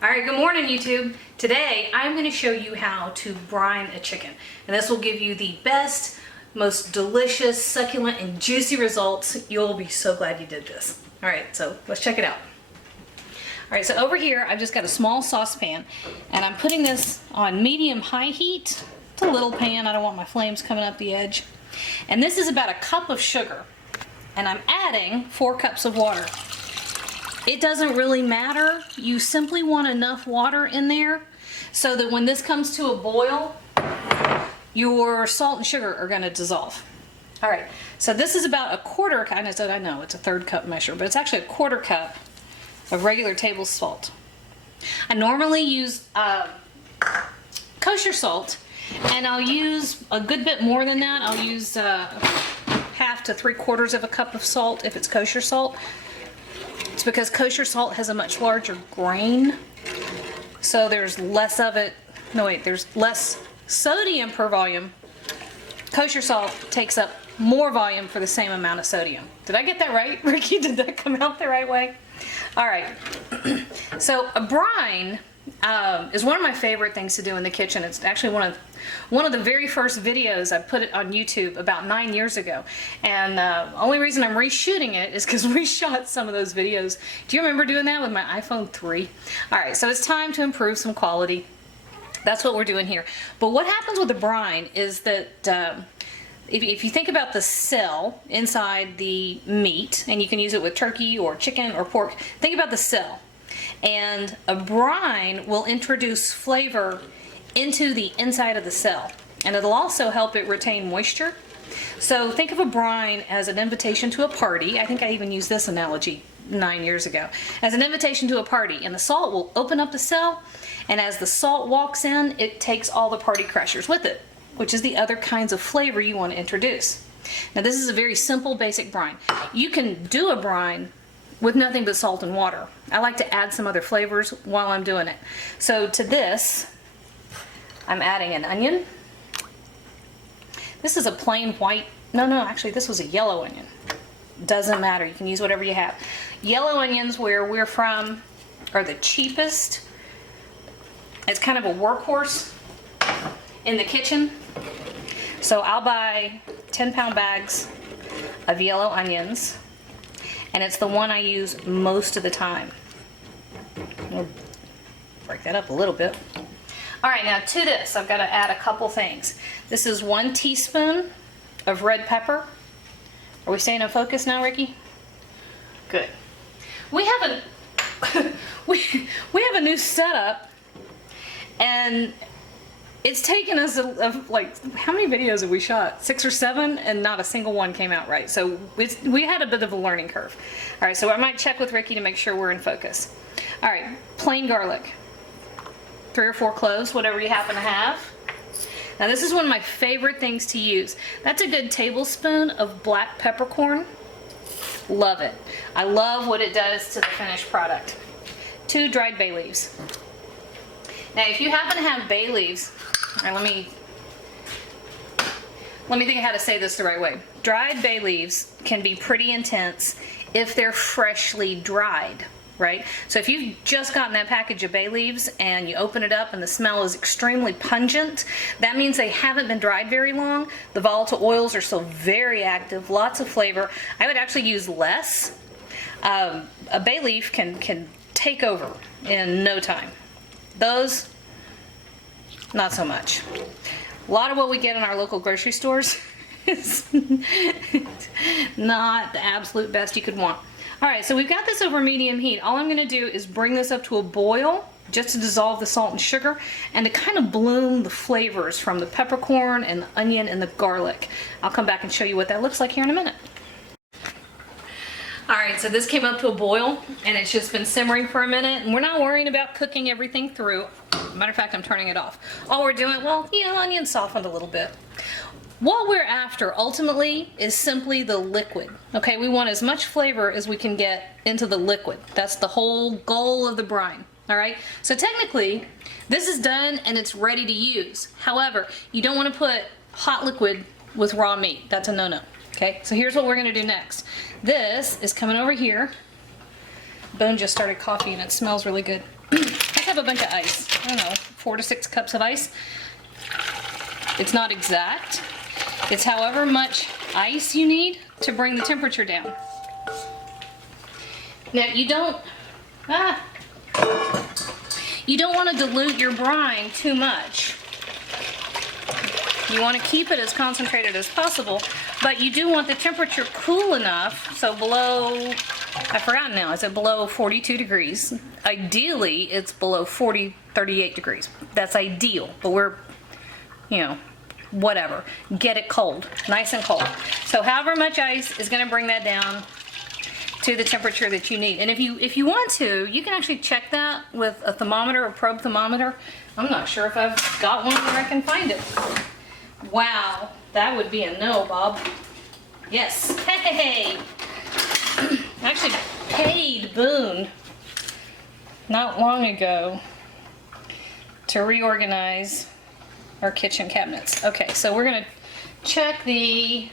All right, good morning, YouTube. Today, I'm going to show you how to brine a chicken. And this will give you the best, most delicious, succulent, and juicy results. You'll be so glad you did this. All right, so let's check it out. All right, so over here, I've just got a small saucepan, and I'm putting this on medium-high heat. It's a little pan. I don't want my flames coming up the edge. And this is about a cup of sugar, and I'm adding 4 cups of water. It doesn't really matter. You simply want enough water in there so that when this comes to a boil, your salt and sugar are going to dissolve. All right, so this is about a quarter, I know it's a 1/3 cup measure, but it's actually a 1/4 cup of regular table salt. I normally use kosher salt, and I'll use a good bit more than that. I'll use 1/2 to 3/4 of a cup of salt if it's kosher salt. It's because kosher salt has a much larger grain, so there's less of it. No, wait, there's less sodium per volume. Kosher salt takes up more volume for the same amount of sodium. Did I get that right, Ricky? Did that come out the right way? All right. So a brine is one of my favorite things to do in the kitchen. It's actually one of the very first videos I put it on YouTube about 9 years ago. And the only reason I'm reshooting it is because we shot some of those videos. Do you remember doing that with my iPhone 3? All right, so it's time to improve some quality. That's what we're doing here. But what happens with the brine is that if you think about the cell inside the meat, and you can use it with turkey or chicken or pork, think about the cell. And a brine will introduce flavor into the inside of the cell, and it'll also help it retain moisture. So think of a brine as an invitation to a party. I think I even used this analogy 9 years ago. As an invitation to a party, and the salt will open up the cell, and as the salt walks in, it takes all the party crashers with it, which is the other kinds of flavor you want to introduce. Now this is a very simple, basic brine. You can do a brine with nothing but salt and water. I like to add some other flavors while I'm doing it. So to this, I'm adding an onion. This is a plain white, no, actually this was a yellow onion. Doesn't matter, you can use whatever you have. Yellow onions, where we're from, are the cheapest. It's kind of a workhorse in the kitchen. So I'll buy 10-pound bags of yellow onions, and it's the one I use most of the time. I'll break that up a little bit. All right, now to this, I've got to add a couple things. This is 1 teaspoon of red pepper. Are we staying in focus now, Ricky? Good. We have we have a new setup, and it's taken us like, how many videos have we shot? 6 or 7, and not a single one came out right. So we had a bit of a learning curve. All right, so I might check with Ricky to make sure we're in focus. All right, plain garlic. 3 or 4 cloves, whatever you happen to have. Now this is one of my favorite things to use. That's a good tablespoon of black peppercorn. Love it. I love what it does to the finished product. 2 dried bay leaves. Now if you happen to have bay leaves, all right, let me think of how to say this the right way. Dried bay leaves can be pretty intense if they're freshly dried, right? So if you've just gotten that package of bay leaves and you open it up and the smell is extremely pungent, that means they haven't been dried very long. The volatile oils are still very active, lots of flavor. I would actually use less. A bay leaf can take over in no time. Those, not so much. A lot of what we get in our local grocery stores is not the absolute best you could want. All right, so we've got this over medium heat. All I'm going to do is bring this up to a boil just to dissolve the salt and sugar and to kind of bloom the flavors from the peppercorn and the onion and the garlic. I'll come back and show you what that looks like here in a minute. All right, so this came up to a boil, and it's just been simmering for a minute, and we're not worrying about cooking everything through. Matter of fact, I'm turning it off. All we're doing, well, you know, the onion softened a little bit. What we're after ultimately is simply the liquid. Okay, we want as much flavor as we can get into the liquid. That's the whole goal of the brine. All right, so technically this is done and it's ready to use. However, you don't want to put hot liquid with raw meat. That's a no-no. Okay, so here's what we're going to do next. This is coming over here. Boone just started coffee and it smells really good. Let's have have a bunch of ice. I don't know, 4 to 6 cups of ice. It's not exact. It's however much ice you need to bring the temperature down. Now you don't want to dilute your brine too much. You want to keep it as concentrated as possible, but you do want the temperature cool enough, so below, I've forgotten now, is it below 42 degrees? Ideally, it's below 38 degrees. That's ideal, but we're, you know, whatever. Get it cold, nice and cold. So however much ice is going to bring that down to the temperature that you need. And if you want to, you can actually check that with a thermometer, a probe thermometer. I'm not sure if I've got one where I can find it. Wow, that would be a no, Bob. Yes, hey! I actually paid Boone not long ago to reorganize our kitchen cabinets. Okay, so we're gonna check the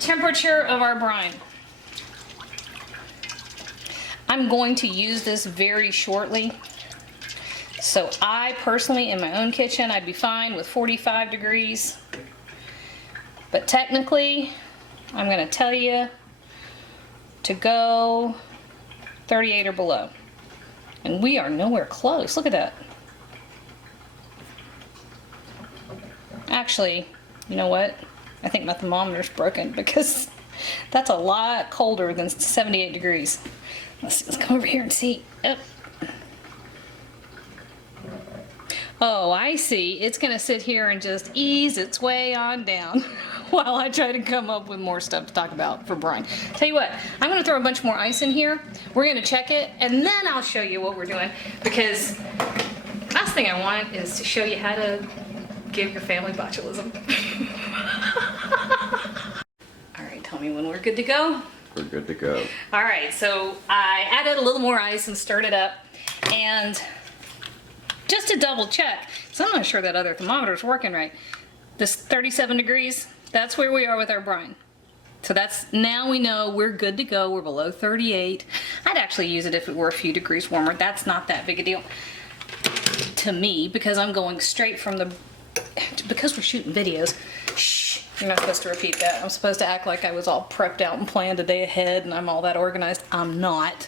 temperature of our brine. I'm going to use this very shortly. So I personally, in my own kitchen, I'd be fine with 45 degrees. But technically, I'm going to tell you to go 38 or below. And we are nowhere close. Look at that. Actually, you know what? I think my thermometer's broken because that's a lot colder than 78 degrees. Let's come over here and see. Oh, I see. It's going to sit here and just ease its way on down while I try to come up with more stuff to talk about for brine. Tell you what, I'm going to throw a bunch more ice in here. We're going to check it, and then I'll show you what we're doing, because last thing I want is to show you how to give your family botulism. All right, tell me when we're good to go. We're good to go. All right, so I added a little more ice and stirred it up, and just to double check, so I'm not sure that other thermometer is working right. This 37 degrees, that's where we are with our brine. So that's, now we know we're good to go. We're below 38. I'd actually use it if it were a few degrees warmer. That's not that big a deal to me, because I'm going straight from the, because we're shooting videos. Shh, you're not supposed to repeat that. I'm supposed to act like I was all prepped out and planned a day ahead and I'm all that organized. I'm not.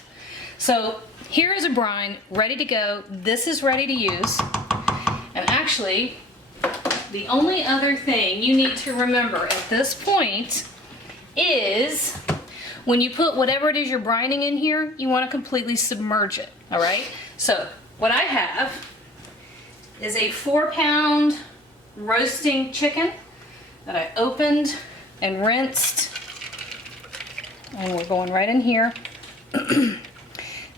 So here is a brine ready to go. This is ready to use. And actually, the only other thing you need to remember at this point is when you put whatever it is you're brining in here, you want to completely submerge it, all right? So what I have is a 4-pound roasting chicken that I opened and rinsed, and we're going right in here.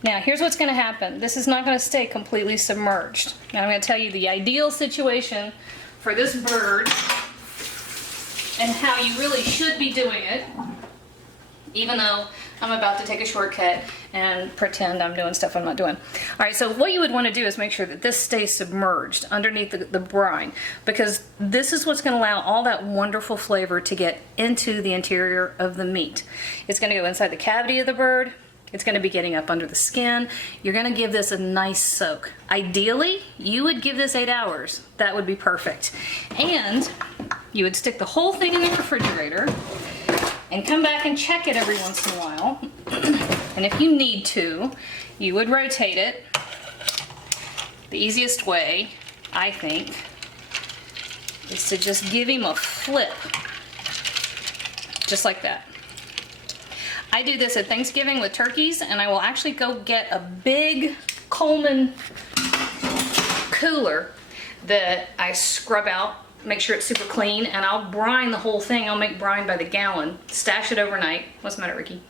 Now, here's what's going to happen. This is not going to stay completely submerged. Now, I'm going to tell you the ideal situation for this bird and how you really should be doing it, even though I'm about to take a shortcut and pretend I'm doing stuff I'm not doing. All right, so what you would want to do is make sure that this stays submerged underneath the brine, because this is what's going to allow all that wonderful flavor to get into the interior of the meat. It's going to go inside the cavity of the bird. It's going to be getting up under the skin. You're going to give this a nice soak. Ideally, you would give this 8 hours. That would be perfect. And you would stick the whole thing in the refrigerator and come back and check it every once in a while. And if you need to, you would rotate it. The easiest way, I think, is to just give him a flip. Just like that. I do this at Thanksgiving with turkeys, and I will actually go get a big Coleman cooler that I scrub out, make sure it's super clean, and I'll brine the whole thing. I'll make brine by the gallon, stash it overnight. What's the matter, Ricky?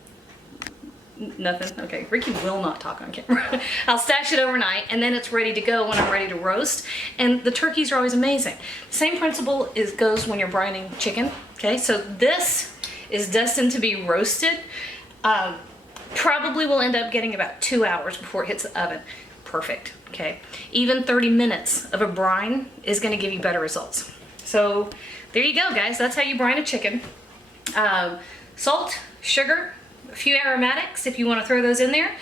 Nothing? Okay, Ricky will not talk on camera. I'll stash it overnight, and then it's ready to go when I'm ready to roast, and the turkeys are always amazing. Same principle goes when you're brining chicken, okay? So this is destined to be roasted. Probably will end up getting about 2 hours before it hits the oven. Perfect, okay? Even 30 minutes of a brine is gonna give you better results. So there you go, guys. That's how you brine a chicken. Salt, sugar, a few aromatics if you wanna throw those in there.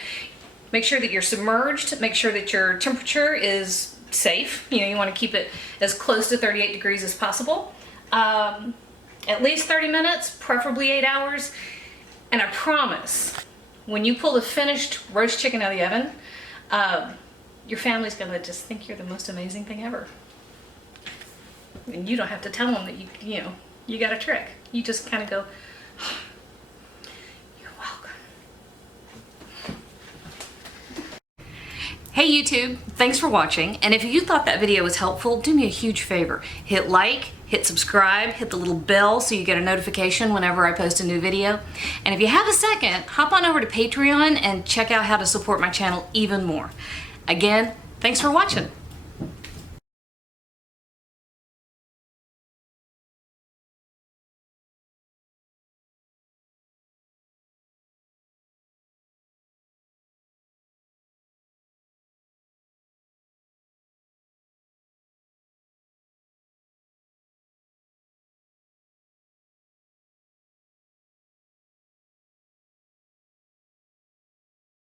Make sure that you're submerged. Make sure that your temperature is safe. You know, you want to keep it as close to 38 degrees as possible. At least 30 minutes, preferably 8 hours. And I promise, when you pull the finished roast chicken out of the oven, your family's gonna just think you're the most amazing thing ever. And you don't have to tell them that you know, you got a trick. You just kind of go, you're welcome. Hey YouTube, thanks for watching. And if you thought that video was helpful, do me a huge favor. Hit like, hit subscribe, hit the little bell so you get a notification whenever I post a new video. And if you have a second, hop on over to Patreon and check out how to support my channel even more. Again, thanks for watching.